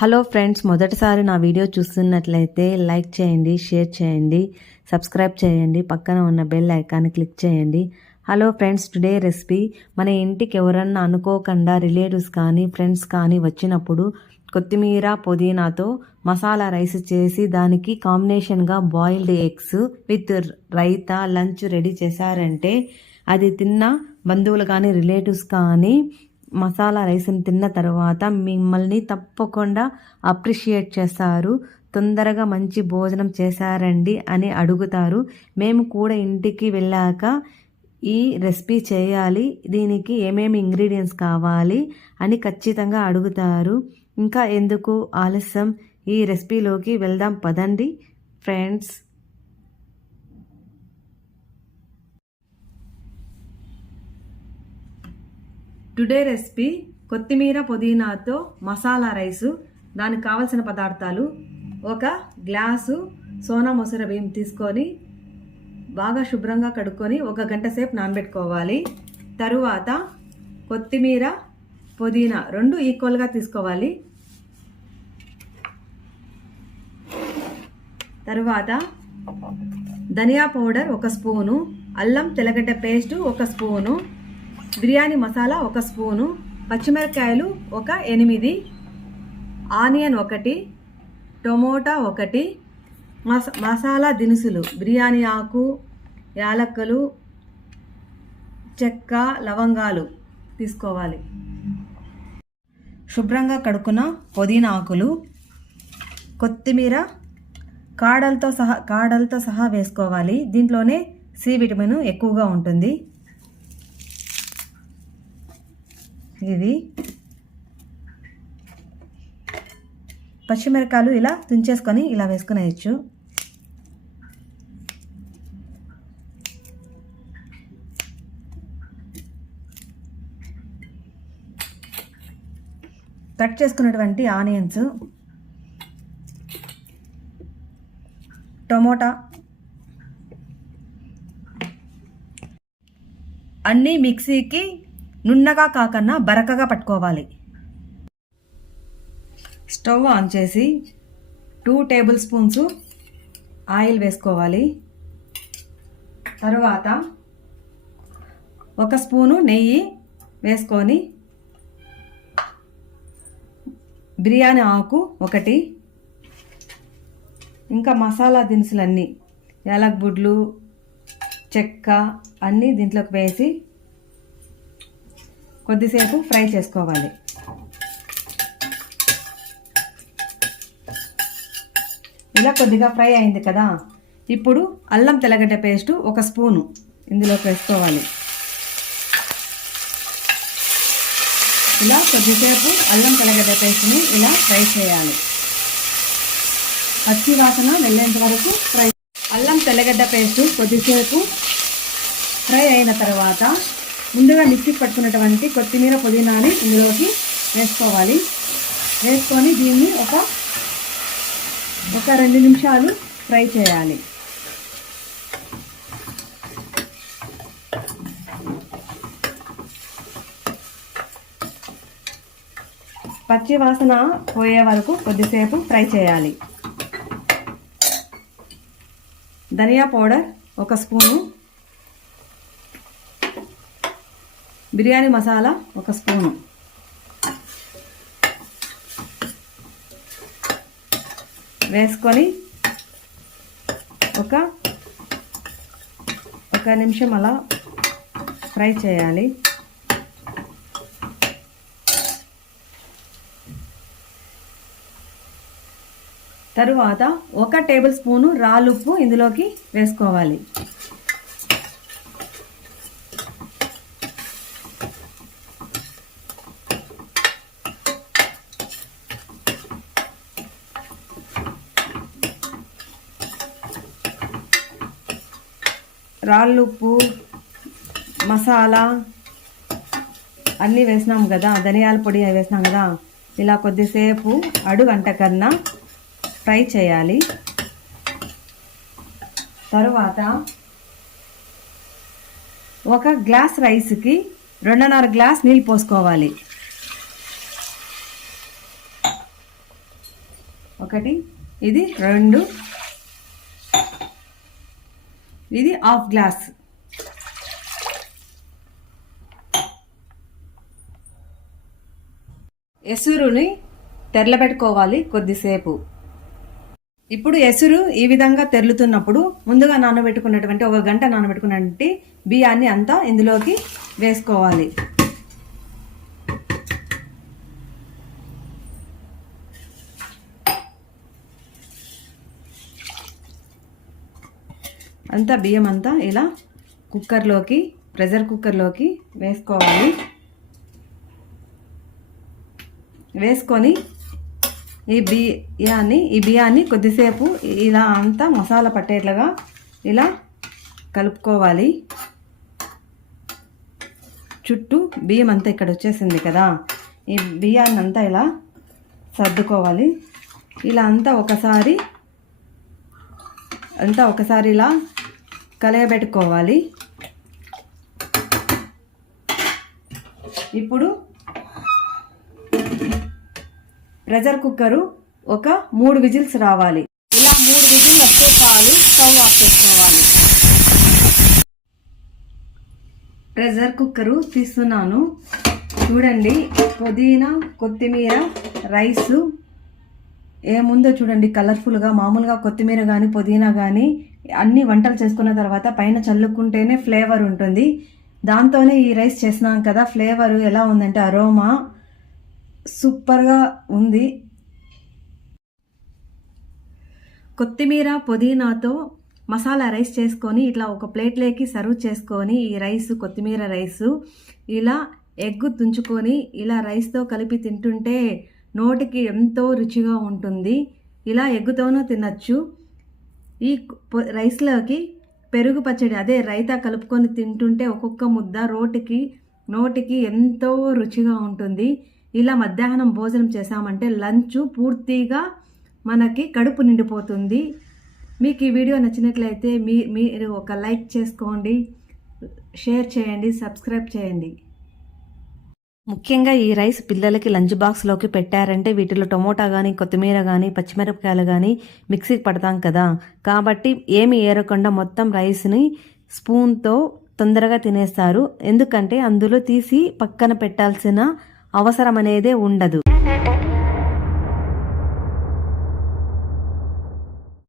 Hello friends, మొదటిసారి నా video చూస్తున్నట్లయితే లైక్ చేయండి, షేర్ చేయండి, సబ్స్క్రైబ్ చేయండి, పక్కన ఉన్న బెల్ ఐకాన్ని క్లిక్ చేయండి. హలో ఫ్రెండ్స్, టుడే రెసిపీ మన ఇంటికి ఎవరన్నా అనుకోకుండా రిలేటివ్స్ కానీ ఫ్రెండ్స్ కానీ వచ్చినప్పుడు కొత్తిమీర పుదీనాతో మసాలా రైస్ చేసి దానికి కాంబినేషన్గా boiled eggs with raita lunch ready చేశారంటే అది తిన్న బంధువులు కానీ రిలేటివ్స్ కానీ మసాలా రైస్ని తిన్న తర్వాత మిమ్మల్ని తప్పకుండా అప్రిషియేట్ చేస్తారు. తొందరగా మంచి భోజనం చేశారండి అని అడుగుతారు. మేము కూడా ఇంటికి వెళ్ళాక ఈ రెసిపీ చేయాలి, దీనికి ఏమేమి ఇంగ్రీడియంట్స్ కావాలి అని ఖచ్చితంగా అడుగుతారు. ఇంకా ఎందుకు ఆలస్యం, ఈ రెసిపీలోకి వెళ్దాం పదండి ఫ్రెండ్స్. టుడే రెసిపీ కొత్తిమీర పుదీనాతో మసాలా రైసు. దానికి కావలసిన పదార్థాలు: ఒక గ్లాసు సోనా మసూర బియ్యం తీసుకొని బాగా శుభ్రంగా కడుక్కొని 1 గంట సేపు నానబెట్టుకోవాలి. తరువాత కొత్తిమీర పుదీనా 2 ఈక్వల్గా తీసుకోవాలి. తరువాత ధనియా పౌడర్ 1 స్పూను, అల్లం తెల్లగడ్డ paste 1 spoon, biryani masala 1 spoon, పచ్చిమిరపకాయలు 8, ఆనియన్ 1, టమోటా 1, మసాలా దినుసులు బిర్యానీ ఆకు, యాలక్కలు, చెక్క, లవంగాలు తీసుకోవాలి. శుభ్రంగా కడుక్కున్న పుదీనా ఆకులు, కొత్తిమీర కాడలతో సహా వేసుకోవాలి. దీంట్లోనే సి విటమిన్ ఎక్కువగా ఉంటుంది. ఇవి పచ్చిమిరకాయలు ఇలా తుంచేసుకొని ఇలా వేసుకునేయచ్చు. కట్ చేసుకున్నటువంటి ఆనియన్స్, టమోటా అన్నీ మిక్సీకి నున్నగా కాకన్నా బరకగా పట్టుకోవాలి. స్టవ్ ఆన్ చేసి 2 టేబుల్ స్పూన్స్ ఆయిల్ వేసుకోవాలి. తరువాత 1 స్పూను నెయ్యి వేసుకొని బిర్యానీ ఆకు 1, ఇంకా మసాలా దినుసులన్నీ యాలక్ బుడ్లు, చెక్క అన్నీ దీంట్లోకి వేసి కొద్దిసేపు ఫ్రై చేసుకోవాలి. ఇలా కొద్దిగా ఫ్రై అయింది కదా, ఇప్పుడు అల్లం తెల్లగడ్డ పేస్టు 1 స్పూను ఇందులోకి వేసుకోవాలి. ఇలా కొద్దిసేపు అల్లం తెల్లగడ్డ పేస్ట్ని ఇలా ఫ్రై చేయాలి. పచ్చి వాసన వెళ్ళేంత వరకు ఫ్రై. అల్లం తెల్లగడ్డ పేస్టు కొద్దిసేపు ఫ్రై అయిన తర్వాత ముందుగా మిక్సీకి పట్టుకున్నటువంటి కొత్తిమీర పుదీనాని ఇందులోకి వేసుకోవాలి. వేసుకొని దీన్ని ఒక 2 నిమిషాలు ఫ్రై చేయాలి. పచ్చి వాసన పోయే వరకు కొద్దిసేపు ఫ్రై చేయాలి. ధనియా powder 1 spoon, biryani masala 1 spoon, వేసుకొని ఒక నిమిషం అలా ఫ్రై చేయాలి. తరువాత 1 టేబుల్ స్పూను రాళ్ళుప్పు ఇందులోకి వేసుకోవాలి. రాళ్ళుప్పు, మసాలా అన్నీ వేసినాం కదా, ధనియాల పొడి వేసినాం కదా, ఇలా కొద్దిసేపు అడుగంటకన్నా ఫ్రై చేయాలి. తరువాత 1 గ్లాస్ రైస్కి 2.5 గ్లాస్ నీళ్ళు పోసుకోవాలి. 1, ఇది 2, ఇది హాఫ్ గ్లాస్. ఎసురుని తెరలబెట్టుకోవాలి కొద్దిసేపు. ఇప్పుడు ఎసురు ఈ విధంగా తెరులుతున్నప్పుడు ముందుగా నానబెట్టుకున్నటువంటి 1 గంట నానబెట్టుకున్నటువంటి బియ్యాన్ని అంతా ఇందులోకి వేసుకోవాలి. అంతా బియ్యం అంతా ఇలా కుక్కర్లోకి, ప్రెషర్ కుక్కర్లోకి వేసుకోవాలి. వేసుకొని ఈ బియ్యాన్ని కొద్దిసేపు ఇలా అంతా మసాలా పట్టేట్లుగా ఇలా కలుపుకోవాలి. చుట్టూ బియ్యం అంతా ఇక్కడ వచ్చేసింది కదా, ఈ బియ్యాన్ని అంతా ఇలా సర్దుకోవాలి. ఇలా అంతా ఒకసారి ఇలా కలయబెట్టుకోవాలి. ఇప్పుడు ప్రెషర్ కుక్కరు ఒక 3 విజిల్స్ రావాలి. ఇలా 3 విజిల్ వస్తే చాలు, స్టవ్ ఆఫ్ చేసుకోవాలి. ప్రెషర్ కుక్కరు తీస్తున్నాను. చూడండి, పుదీనా, కొత్తిమీర, రైసు ఏముందో చూడండి కలర్ఫుల్గా. మామూలుగా కొత్తిమీర కానీ పుదీనా కానీ అన్ని వంటలు చేసుకున్న తర్వాత పైన చల్లుకుంటేనే ఫ్లేవర్ ఉంటుంది. దాంతోనే ఈ రైస్ చేసినాం కదా, ఫ్లేవర్ ఎలా ఉందంటే అరోమా సూపర్గా ఉంది. కొత్తిమీర పుదీనాతో మసాలా రైస్ చేసుకొని ఇట్లా ఒక ప్లేట్లోకి సర్వ్ చేసుకొని ఈ రైస్, కొత్తిమీర రైసు ఇలా ఎగ్గు తుంచుకొని ఇలా రైస్తో కలిపి తింటుంటే నోటికి ఎంతో రుచిగా ఉంటుంది. ఇలా ఎగ్గుతోనూ తినచ్చు. ఈ రైస్లోకి పెరుగు పచ్చడి, అదే రైతా కలుపుకొని తింటుంటే ఒక్కొక్క ముద్ద నోటికి ఎంతో రుచిగా ఉంటుంది. ఇలా మధ్యాహ్నం భోజనం చేసామంటే లంచ్ పూర్తిగా మనకి కడుపు నిండిపోతుంది. మీకు ఈ వీడియో నచ్చినట్లయితే మీరు ఒక లైక్ చేసుకోండి, షేర్ చేయండి, సబ్స్క్రైబ్ చేయండి. ముఖ్యంగా ఈ రైస్ పిల్లలకి లంచ్ బాక్స్లోకి పెట్టారంటే వీటిలో టమోటా కానీ, కొత్తిమీర కానీ, పచ్చిమిరపకాయలు కానీ మిక్సీకి పడతాం కదా, కాబట్టి ఏమి ఏరకుండా మొత్తం రైస్ని స్పూన్తో తొందరగా తినేస్తారు. ఎందుకంటే అందులో తీసి పక్కన పెట్టాల్సిన అవసరం అనేదే ఉండదు.